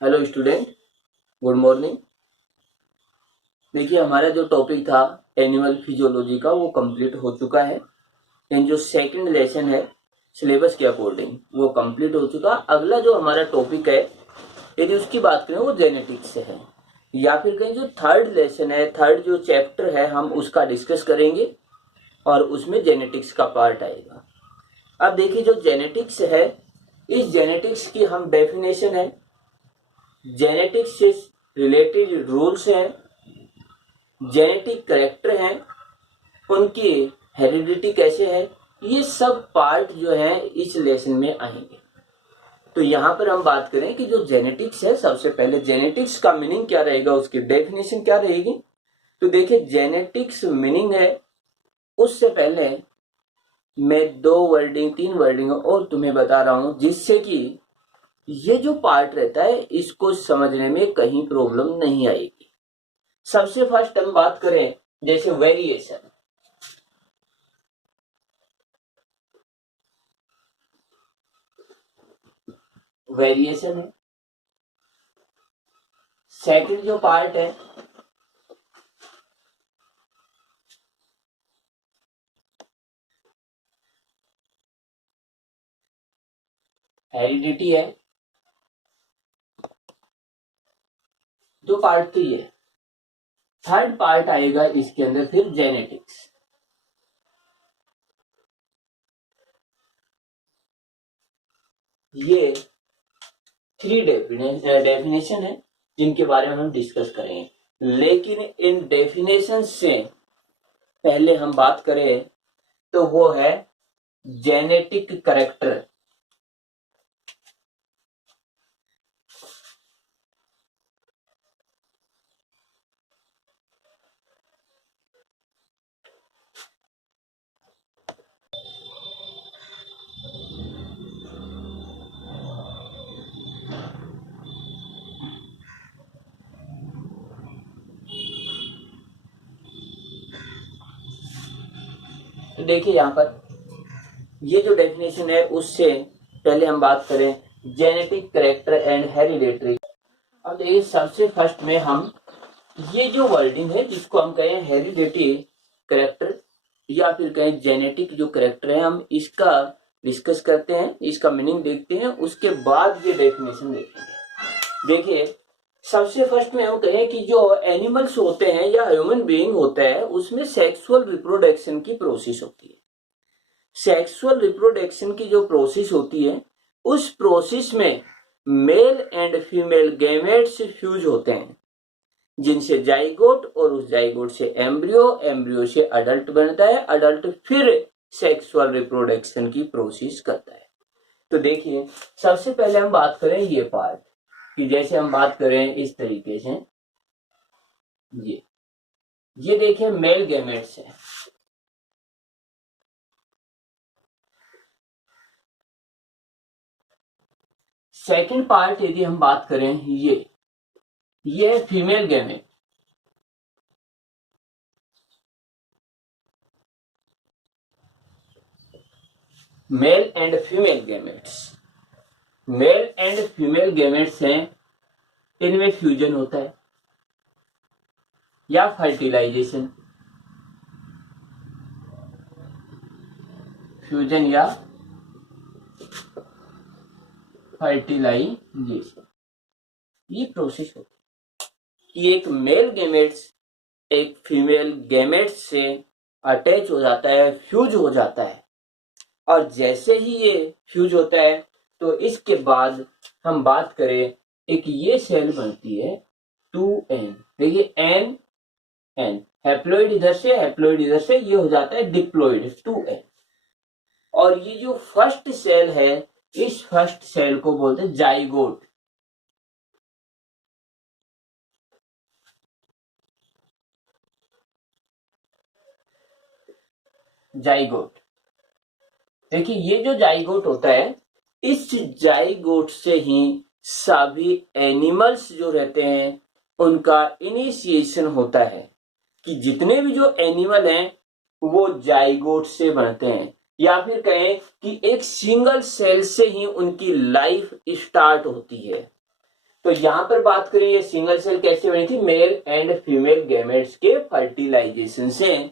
Hello student, good morning. देखिए, हमारा जो टॉपिक था एनिमल फिजियोलॉजी का वो कंप्लीट हो चुका है। एंड जो सेकंड लेसन है सिलेबस के अकॉर्डिंग वो कंप्लीट हो चुका। अगला जो हमारा टॉपिक है यदि उसकी बात करें वो जेनेटिक्स से है, या फिर कहीं जो थर्ड लेसन है, थर्ड जो चैप्टर है हम उसका डिस्कस करेंगे और उसमें जेनेटिक्स का पार्ट आएगा। अब देखिए, जो जेनेटिक्स है इस जेनेटिक्स की हम डेफिनेशन है, जेनेटिक्स से रिलेटेड रूल्स हैं, जेनेटिक करेक्टर हैं, उनकी हेरिडिटी कैसे है, ये सब पार्ट जो है इस लेसन में आएंगे। तो यहाँ पर हम बात करें कि जो जेनेटिक्स है, सबसे पहले जेनेटिक्स का मीनिंग क्या रहेगा, उसकी डेफिनेशन क्या रहेगी। तो देखिए, जेनेटिक्स मीनिंग है, उससे पहले मैं तीन वर्डिंग और तुम्हें बता रहा हूं, जिससे कि ये जो पार्ट रहता है इसको समझने में कहीं प्रॉब्लम नहीं आएगी। सबसे फर्स्ट हम बात करें जैसे वेरिएशन। वेरिएशन है। सेकंड जो पार्ट है हेरिडिटी है। दो पार्ट तो ये। थर्ड पार्ट आएगा इसके अंदर फिर जेनेटिक्स। ये थ्री डेफिनेशन है जिनके बारे में हम डिस्कस करेंगे। लेकिन इन डेफिनेशन से पहले हम बात करें तो वो है जेनेटिक करेक्टर। तो देखिए, यहाँ पर ये जो डेफिनेशन है उससे पहले हम बात करें जेनेटिक करेक्टर एंड हेरिडेटरी। अब देखिए, सबसे फर्स्ट में हम ये जो वर्डिंग है जिसको हम कहें हेरिडेटरी करेक्टर या फिर कहें जेनेटिक जो करेक्टर है, हम इसका डिस्कस करते हैं, इसका मीनिंग देखते हैं, उसके बाद ये डेफिनेशन देखेंगे। देखिए, सबसे फर्स्ट में हम कहें कि जो एनिमल्स होते हैं या ह्यूमन बीइंग होता है उसमें सेक्सुअल रिप्रोडक्शन की प्रोसेस होती है। सेक्सुअल रिप्रोडक्शन की जो प्रोसेस होती है उस प्रोसेस में male and female gametes fuse होते हैं, जिनसे जाइगोट और उस जाइगोट से एम्ब्रियो, एम्ब्रियो से अडल्ट बनता है, अडल्ट फिर सेक्सुअल रिप्रोडक्शन की प्रोसेस करता है। तो देखिए, सबसे पहले हम बात करें ये पार्ट कि जैसे हम बात करें इस तरीके से, ये देखिए मेल गैमेट्स है। सेकंड पार्ट यदि हम बात करें ये female gamete. Male and female gametes, male and female gametes हैं, इनमें फ्यूजन होता है या फर्टिलाइजेशन, फ्यूजन या फर्टिलाइजेशन, ये प्रोसेस होती है कि एक मेल गैमेट्स एक फीमेल गैमेट्स से अटैच हो जाता है, फ्यूज हो जाता है, और जैसे ही ये फ्यूज होता है तो इसके बाद हम बात करें एक ये सेल बनती है 2n। देखिए n n हैप्लॉइड इधर से, हैप्लॉइड इधर से, ये हो जाता है डिप्लॉइड 2n। और ये जो फर्स्ट सेल है इस फर्स्ट सेल को बोलते हैं जाइगोट। जाइगोट, देखिए ये जो जाइगोट होता है इस जाइगोट से ही सभी एनिमल्स जो रहते हैं उनका इनिशिएशन होता है, कि जितने भी जो एनिमल हैं वो जाइगोट से बनते हैं, या फिर कहें कि एक सिंगल सेल से ही उनकी लाइफ स्टार्ट होती है। तो तो यहां पर बात करें ये सिंगल सेल कैसे बनी थी, मेल एंड फीमेल गैमेट्स के फर्टिलाइजेशन से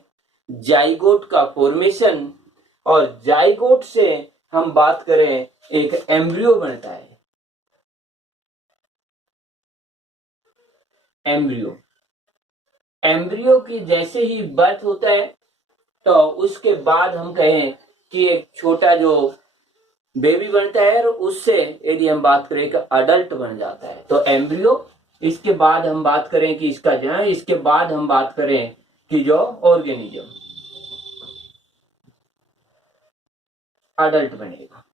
जाइगोट का फॉर्मेशन, और जाइगोट से हम बात करें एक एम्ब्रियो बनता है। एम्ब्रियो की जैसे ही बर्थ होता है तो उसके बाद हम कहें कि एक छोटा जो बेबी बनता है, और उससे यदि हम बात करें कि अडल्ट बन जाता है तो एम्ब्रियो, इसके बाद हम बात करें कि इसका जन्म, इसके बाद हम बात करें कि जो ऑर्गेनिज्म अडल्ट बनेगा।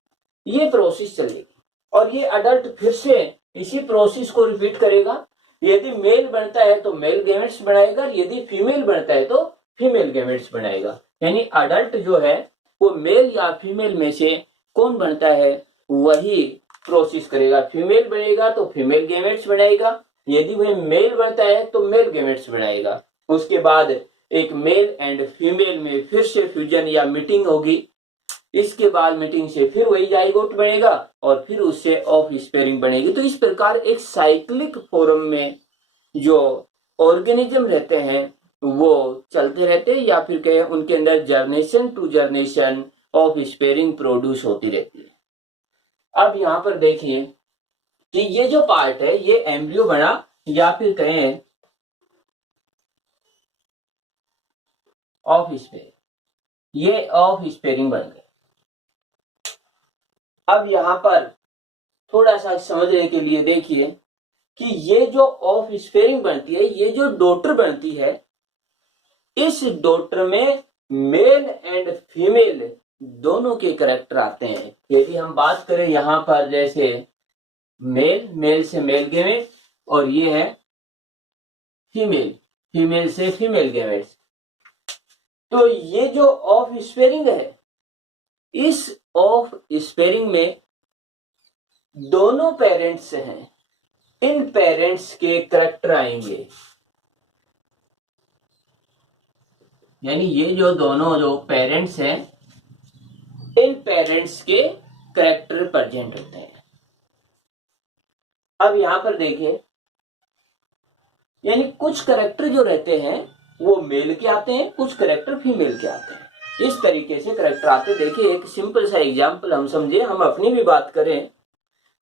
ये प्रोसेस चलेगी और ये अडल्ट फिर से इसी प्रोसेस को रिपीट करेगा। यदि मेल बनता है तो मेल गैमेट्स बनाएगा, यदि फीमेल बनता है तो फीमेल गैमेट्स बनाएगा। यानी अडल्ट जो है वो मेल या फीमेल में से कौन बनता है वही प्रोसेस करेगा। फीमेल बनेगा तो फीमेल गैमेट्स बनाएगा, यदि वह मेल बनता है तो मेल गैमेट्स बनाएगा। उसके बाद एक मेल एंड फीमेल में फिर से फ्यूजन या मीटिंग होगी, इसके बाद मीटिंग से फिर वही जाइगोट बनेगा और फिर उससे ऑफ स्पेयरिंग बनेगी। तो इस प्रकार एक साइक्लिक फॉर्म में जो ऑर्गेनिज्म रहते हैं वो चलते रहते हैं, या फिर कहें उनके अंदर generation to generation offspring produce होती रहती है। अब यहां पर देखिए कि ये जो पार्ट है ये एम्ब्रियो बना, या फिर कहें ऑफ स्पेयरिंग, ये ऑफ स्पेयरिंग बन गए। अब यहां पर थोड़ा सा समझने के लिए देखिए कि ये जो ऑफ स्पेयरिंग बनती है, ये जो डॉटर बनती है, इस डॉटर में मेल एंड फीमेल दोनों के करैक्टर आते हैं। यदि हम बात करें यहां पर जैसे मेल से मेल गैमेट, और ये है फीमेल से फीमेल गैमेट्स, तो ये जो ऑफ स्पेयरिंग है, इस ऑफ स्पेयरिंग में दोनों पेरेंट्स हैं, इन पेरेंट्स के करैक्टर आएंगे। यानी ये जो दोनों जो पेरेंट्स हैं, इन पेरेंट्स के करैक्टर प्रेजेंट होते हैं। अब यहां पर देखिए, यानी कुछ करैक्टर जो रहते हैं वो मेल के आते हैं, कुछ करैक्टर फीमेल के आते हैं, इस तरीके से करैक्टर आते। देखिए एक सिंपल सा एग्जांपल हम समझे, हम अपनी भी बात करें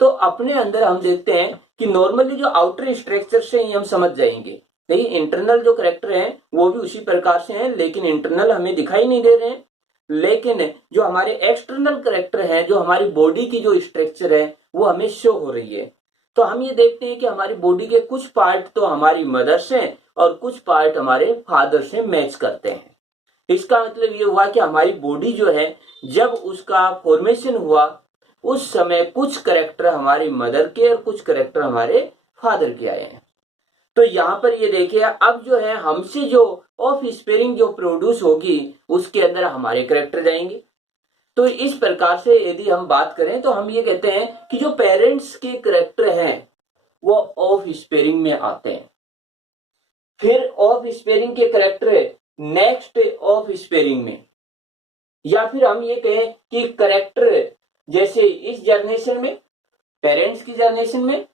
तो अपने अंदर हम देखते हैं कि नॉर्मली जो आउटर स्ट्रक्चर से ही हम समझ जाएंगे। देखिए इंटरनल जो करैक्टर हैं वो भी उसी प्रकार से हैं, लेकिन इंटरनल हमें दिखाई नहीं दे रहे हैं। लेकिन जो हमारे एक्सटर्नल करैक्टर हैं, जो हमारी बॉडी की जो स्ट्रक्चर है वो हमें शो हो रही है। तो हम ये देखते हैं कि हमारी बॉडी के कुछ पार्ट तो हमारी मदर से और कुछ पार्ट हमारे फादर से मैच करते हैं। इसका मतलब ये हुआ कि हमारी बॉडी जो है जब उसका फॉर्मेशन हुआ उस समय कुछ करैक्टर हमारी मदर के और कुछ करैक्टर हमारे फादर के आए हैं। तो यहाँ पर ये देखिए, अब जो है हमसे जो ऑफ स्पेयरिंग जो प्रोड्यूस होगी उसके अंदर हमारे करैक्टर जाएंगे। तो इस प्रकार से यदि हम बात करें तो हम ये कहते हैं कि जो पेरेंट्स के करैक्टर हैं वो ऑफ स्पेयरिंग में आते हैं। फिर ऑफ स्पेयरिंग के करैक्टर नेक्स्ट ऑफ स्पेयरिंग में, या फिर हम ये कहें कि करैक्टर जैसे इस जनरेशन में, पेरेंट्स की जनरेशन में,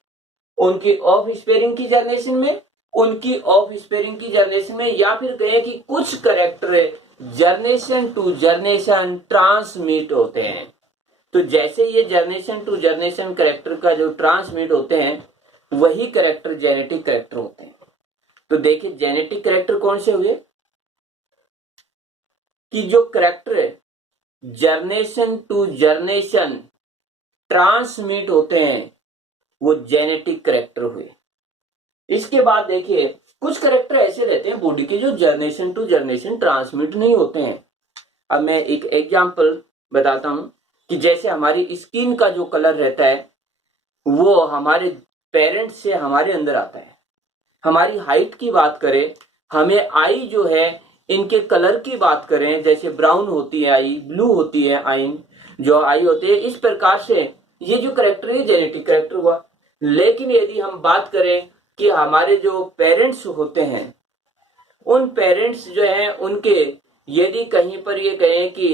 उनकी ऑफ स्पेयरिंग की जनरेशन में, उनकी ऑफ स्पेयरिंग की जनरेशन में, या फिर कहें कि कुछ character generation to generation transmit होते हैं। तो जैसे ये जनरेशन टू जनरेशन करैक्टर का जो ट्रांसमिट होते हैं वही करैक्टर जेनेटिक करैक्टर होते हैं। तो देखिए जेनेटिक करैक्टर कौन से हुए कि जो character generation to generation transmit होते हैं वो जेनेटिक करैक्टर हुए। इसके बाद देखिए कुछ करैक्टर ऐसे रहते हैं बॉडी के जो जनरेशन टू जनरेशन ट्रांसमिट नहीं होते हैं। अब मैं एक एग्जांपल बताता हूं कि जैसे हमारी स्किन का जो कलर रहता है वो हमारे पेरेंट्स से हमारे अंदर आता है। हमारी हाइट की बात करें, हमें आई जो है इनके कलर की बात करें, जैसे ब्राउन होती है आई, ब्लू होती है आई, जो आई होती है, इस प्रकार से ये जो करैक्टर है जेनेटिक करैक्टर हुआ। लेकिन यदि हम बात करें कि हमारे जो पेरेंट्स होते हैं उन पेरेंट्स जो हैं उनके यदि कहीं पर ये कहें कि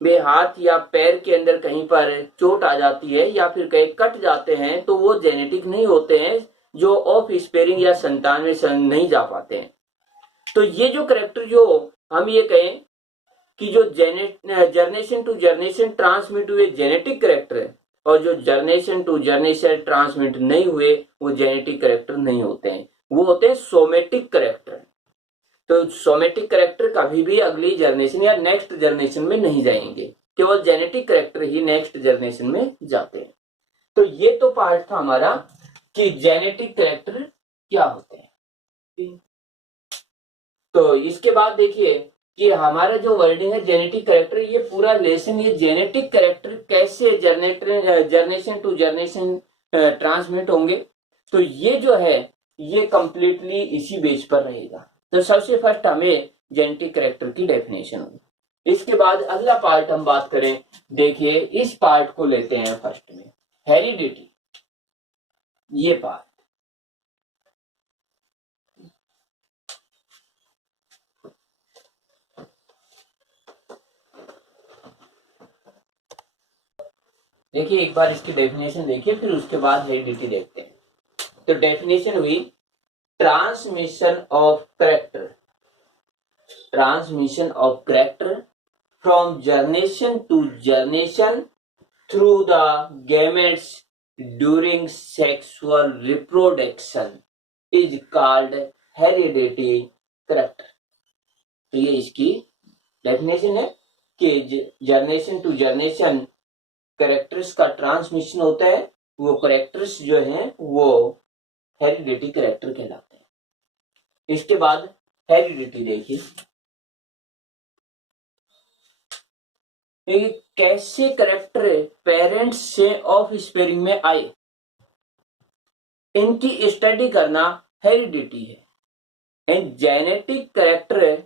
वे हाथ या पैर के अंदर कहीं पर चोट आ जाती है या फिर कहीं कट जाते हैं तो वो जेनेटिक नहीं होते हैं, जो ऑफ स्पेयरिंग या संतान में नहीं जा पाते हैं। तो ये जो करेक्टर जो हम ये कहें कि जो जनरेशन टू जनरेशन ट्रांसमिट हुए जेनेटिक करेक्टर है, और जो जनरेशन टू जनरेशन ट्रांसमिट नहीं हुए वो जेनेटिक करेक्टर नहीं होते हैं, वो होते हैं सोमेटिक करेक्टर। तो सोमेटिक करेक्टर कभी भी अगली जनरेशन या नेक्स्ट जनरेशन में नहीं जाएंगे, केवल जेनेटिक करेक्टर ही नेक्स्ट जनरेशन में जाते हैं। तो ये तो पार्ट था हमारा कि जेनेटिक करेक्टर क्या होते हैं। तो इसके बाद देखिए कि हमारा जो वर्डिंग है जेनेटिक करेक्टर, ये पूरा लेसन ये जेनेटिक करेक्टर कैसे जनरेशन टू जनरेशन ट्रांसमिट होंगे, तो ये जो है ये कंप्लीटली इसी बेस पर रहेगा। तो सबसे फर्स्ट हमें जेनेटिक करेक्टर की डेफिनेशन होगी। इसके बाद अगला पार्ट हम बात करें, देखिए इस पार्ट को लेते हैं फर्स्ट में, हेरिडिटी। ये पार्ट देखिए, एक बार इसकी डेफिनेशन देखिए, फिर उसके बाद हेरिडिटी देखते हैं। तो डेफिनेशन हुई transmission of character, transmission of character from generation to generation through the gametes during sexual reproduction is called heredity character. तो ये इसकी डेफिनेशन है कि जनरेशन टू जनरेशन करेक्टर्स का ट्रांसमिशन होता है, वो करेक्टर्स जो हैं वो हेरिडिटी करेक्टर कहलाते हैं। इसके बाद हेरिडिटी देखिए, कैसे करेक्टर पेरेंट्स से ऑफ स्पेयरिंग में आए, इनकी स्टडी करना हेरिडिटी है। And genetic character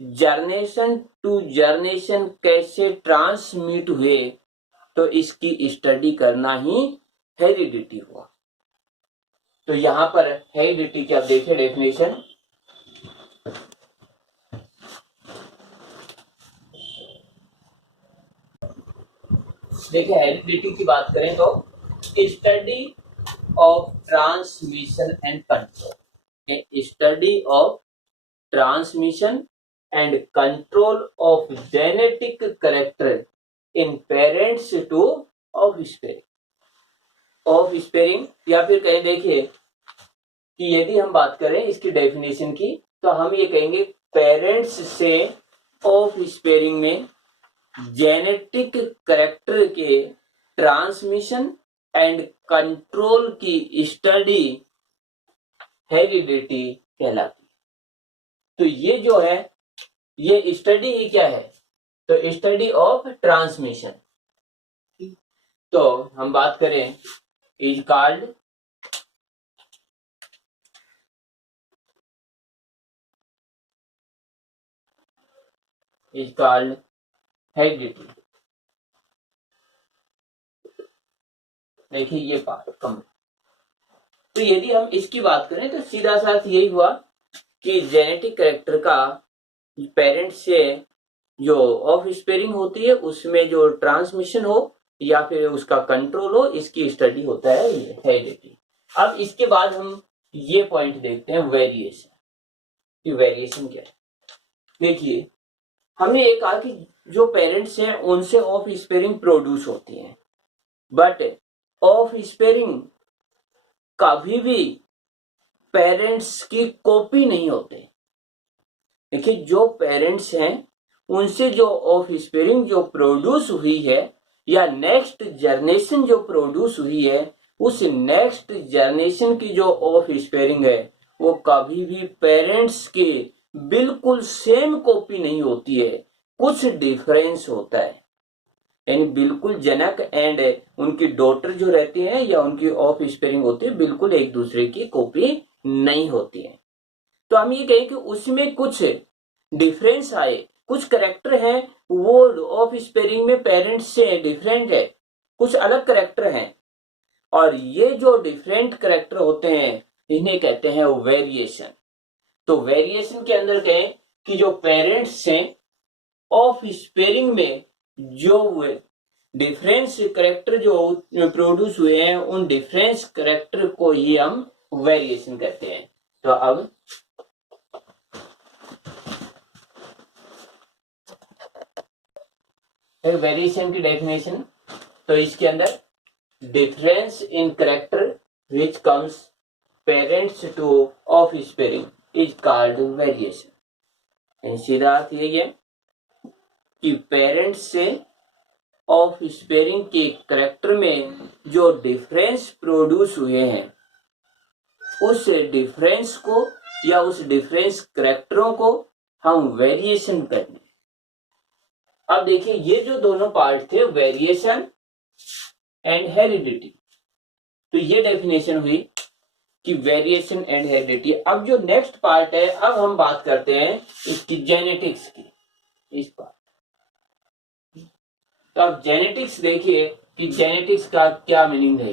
generation to generation कैसे ट्रांसमिट हुए, तो इसकी स्टडी करना ही हेरिडिटी हुआ। तो यहां पर हेरिडिटी की आप देखिए डेफिनेशन, देखिए हेरिडिटी की बात करें तो study of transmission and control, study of transmission and control of genetic character in parents two of sparing. Of sparing या फिर कहें देखिए कि यदि हम बात करें इसकी डेफिनेशन की, तो हम ये कहेंगे पेरेंट्स से ऑफ स्पेयरिंग में जेनेटिक करेक्टर के ट्रांसमिशन एंड कंट्रोल की स्टडी हेरिडिटी कहलाती है। तो ये जो है ये स्टडी ही क्या है, तो स्टडी ऑफ ट्रांसमिशन। तो हम बात करें इज कॉल्ड हेरिडिटी। देखिए ये पार्ट कम। तो यदि हम इसकी बात करें तो सीधा साथ यही हुआ कि जेनेटिक करेक्टर का पेरेंट से जो ऑफ स्पेयरिंग होती है उसमें जो ट्रांसमिशन हो या फिर उसका कंट्रोल हो, इसकी स्टडी होता है हेरिडिटी। अब इसके बाद हम ये पॉइंट देखते हैं वेरिएशन, कि वेरिएशन क्या है। देखिए हमने ये कहा कि जो पेरेंट्स हैं उनसे ऑफ स्पेयरिंग प्रोड्यूस होती है, बट ऑफ स्पेयरिंग कभी भी पेरेंट्स की कॉपी नहीं होते। देखिए जो पेरेंट्स हैं उनसे जो ऑफ स्पेयरिंग जो प्रोड्यूस हुई है या नेक्स्ट जनरेशन जो प्रोड्यूस हुई है, उस नेक्स्ट जनरेशन की जो ऑफ स्पेयरिंग है वो कभी भी पेरेंट्स के बिल्कुल सेम कॉपी नहीं होती है, कुछ डिफरेंस होता है। यानी बिल्कुल जनक एंड उनकी डॉटर जो रहती है या उनकी ऑफ स्पेयरिंग होती है, बिल्कुल एक दूसरे की कॉपी नहीं होती है। तो हम ये कहें कि उसमें कुछ डिफरेंस आए, कुछ करेक्टर हैं वो ऑफ स्पेयरिंग में पेरेंट्स से डिफरेंट है, कुछ अलग करेक्टर हैं, और ये जो डिफरेंट करेक्टर होते हैं इन्हें कहते हैं वेरिएशन। तो वेरिएशन के अंदर कहें कि जो पेरेंट्स हैं ऑफ स्पेयरिंग में जो डिफरेंस करेक्टर जो प्रोड्यूस हुए हैं उन डिफरेंस करेक्टर को ही हम वेरिएशन कहते हैं। तो अब वेरिएशन की डेफिनेशन, तो इसके अंदर difference in character which comes parents two of sparing is called variation. सीधा अर्थ यही है कि पेरेंट्स से ऑफ स्पेयरिंग के करेक्टर में जो डिफरेंस प्रोड्यूस हुए हैं उस डिफरेंस को या उस डिफरेंस करेक्टरों को हम वेरिएशन कहते हैं। अब देखिए ये जो दोनों पार्ट थे वेरिएशन एंड हेरिडिटी, तो ये डेफिनेशन हुई कि वेरिएशन एंड हेरिडिटी। अब जो नेक्स्ट पार्ट है, अब हम बात करते हैं इसकी जेनेटिक्स की, इस पार्ट। तो अब जेनेटिक्स देखिए कि जेनेटिक्स का क्या मीनिंग है।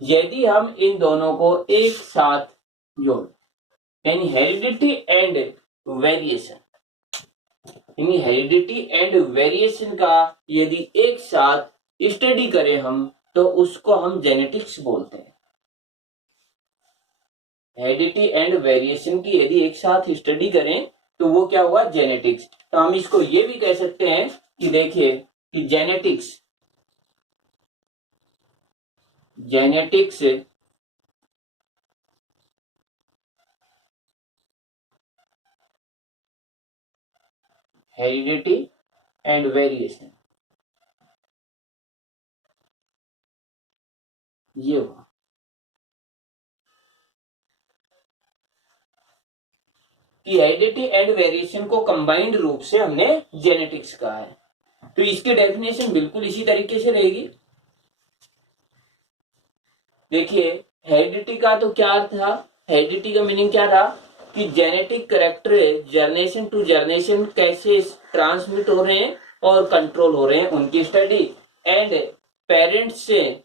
यदि हम इन दोनों को एक साथ जोड़, यानी हेरिडिटी एंड वेरिएशन, यानी हेरिडिटी एंड वेरिएशन का यदि एक साथ स्टडी करें हम, तो उसको हम जेनेटिक्स बोलते हैं। हेरिडिटी एंड वेरिएशन की यदि एक साथ स्टडी करें तो वो क्या हुआ, जेनेटिक्स। तो हम इसको ये भी कह सकते हैं कि देखिए कि जेनेटिक्स हेरिडिटी एंड वेरिएशन, ये हुआ। कि हेरिडिटी एंड वेरिएशन को कंबाइंड रूप से हमने जेनेटिक्स कहा है। तो इसकी डेफिनेशन बिल्कुल इसी तरीके से रहेगी। देखिए हेरिडिटी का तो क्या अर्थ था, हेरिडिटी का मीनिंग क्या था कि genetic character generation to generation कैसे ट्रांसमिट हो रहे हैं और कंट्रोल हो रहे हैं, उनकी स्टडी। एंड पेरेंट्स से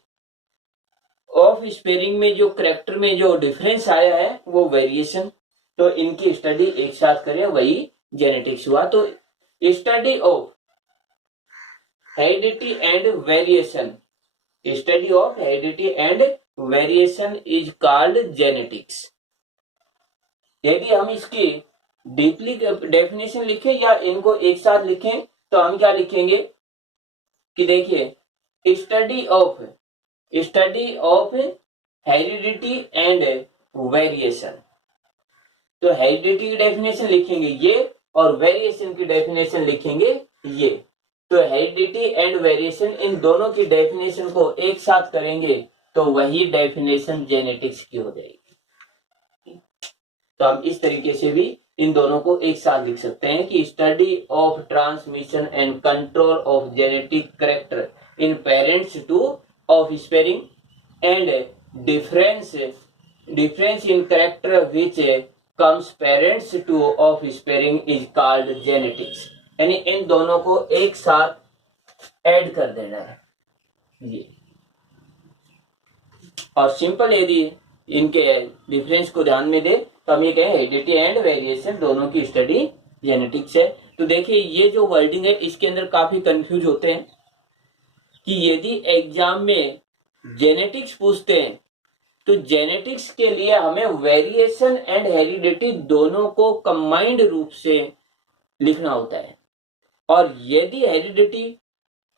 ऑफ स्पेयरिंग में जो करेक्टर में जो डिफरेंस आया है वो वेरिएशन, तो इनकी स्टडी एक साथ करें वही जेनेटिक्स हुआ। तो study of heredity and variation, study of heredity and variation is called genetics. यदि हम इसकी डीपली डेफिनेशन लिखें या इनको एक साथ लिखें तो हम क्या लिखेंगे कि देखिए study of heredity and variation. तो हेरिडिटी की डेफिनेशन लिखेंगे ये और वेरिएशन की डेफिनेशन लिखेंगे ये। तो हेरिडिटी एंड वेरिएशन इन दोनों की डेफिनेशन को एक साथ करेंगे तो वही डेफिनेशन जेनेटिक्स की हो जाएगी। तो हम इस तरीके से भी इन दोनों को एक साथ लिख सकते हैं कि study of transmission and control of genetic character in parents two of sparing and difference in character which comes parents two of sparing is called genetics. यानी इन दोनों को एक साथ ऐड कर देना है ये। और सिंपल यदि इनके डिफरेंस को ध्यान में दे तो हम ये कहें हेरिडिटी एंड वेरिएशन दोनों की स्टडी जेनेटिक्स है। तो देखिए ये जो वर्डिंग है इसके अंदर काफी कंफ्यूज होते हैं कि यदि एग्जाम में जेनेटिक्स पूछते हैं तो जेनेटिक्स के लिए हमें वेरिएशन एंड हेरिडिटी दोनों को कंबाइंड रूप से लिखना होता है, और यदि हेरिडिटी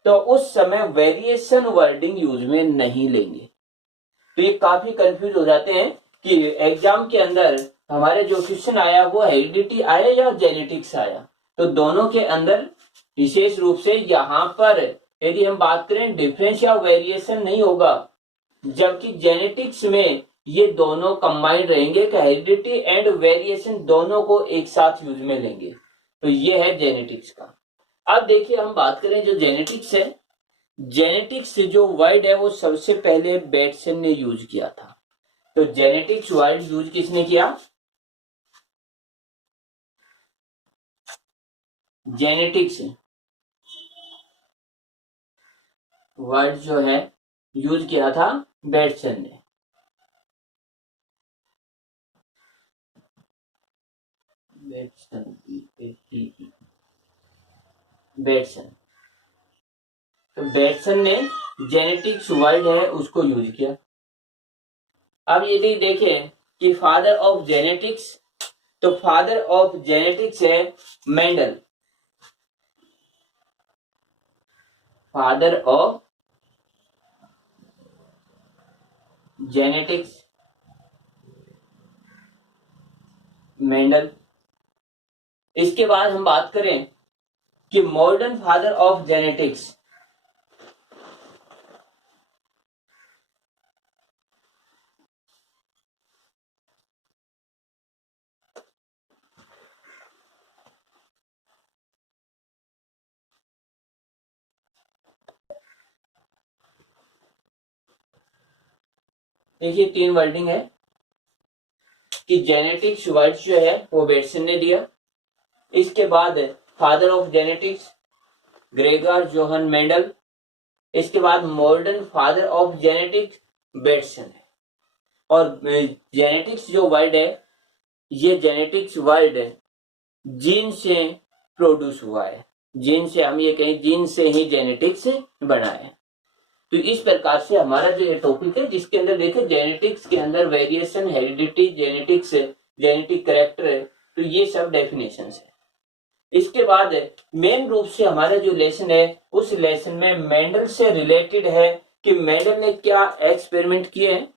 तो उस समय वेरिएशन वर्डिंग यूज में नहीं लेंगे। तो ये काफी कंफ्यूज हो जाते हैं कि एग्जाम के अंदर हमारे जो क्वेश्चन आया वो हेरिडिटी आया या जेनेटिक्स आया। तो दोनों के अंदर विशेष रूप से यहाँ पर यदि हम बात करें डिफरेंस या वेरिएशन नहीं होगा, जबकि जेनेटिक्स में ये दोनों कंबाइंड रहेंगे कि हेरिडिटी एंड वेरिएशन दोनों को एक साथ यूज में लेंगे। तो ये है जेनेटिक्स का। अब देखिए हम बात करें जो जेनेटिक्स है, जेनेटिक्स से जो वर्ड है वो सबसे पहले बेटसन ने यूज किया था। तो जेनेटिक्स वर्ड यूज किसने किया, जेनेटिक्स वर्ड जो है यूज किया था बेटसन ने। Bateson Bateson. तो बेटसन ने जेनेटिक्स वर्ड है उसको यूज किया। अब यदि देखें कि फादर ऑफ जेनेटिक्स, तो फादर ऑफ जेनेटिक्स है Mendel. Father of genetics Mendel. इसके बाद हम बात करें कि मॉडर्न फादर ऑफ जेनेटिक्स, देखिए 3 वर्डिंग है कि जेनेटिक्स वर्ड जो है वो बेटसन ने दिया। इसके बाद father of genetics Gregor Johan Mendel. इसके बाद modern father of genetics Bateson है। और जेनेटिक्स जो वर्ड है, ये जेनेटिक्स वर्ड जीन से प्रोड्यूस हुआ है। जीन से, हम ये कहें जीन से ही जेनेटिक्स बना है। तो इस प्रकार से हमारा जो ये टॉपिक है, जिसके अंदर देखें जेनेटिक्स के अंदर variation, heredity, genetics, genetic character है, तो ये सब डेफिनेशंस है। इसके बाद मेन रूप से हमारा जो लेसन है, उस लेसन में मेंडल से रिलेटेड है कि मेंडल ने क्या एक्सपेरिमेंट किए हैं,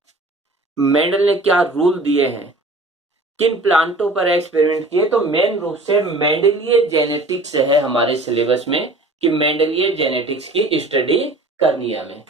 मेंडल ने क्या रूल दिए हैं, किन प्लांटों पर एक्सपेरिमेंट किए। तो मेन रूप से मेंडलीय जेनेटिक्स है हमारे सिलेबस में, कि मेंडलीय जेनेटिक्स की स्टडी करनी है हमें।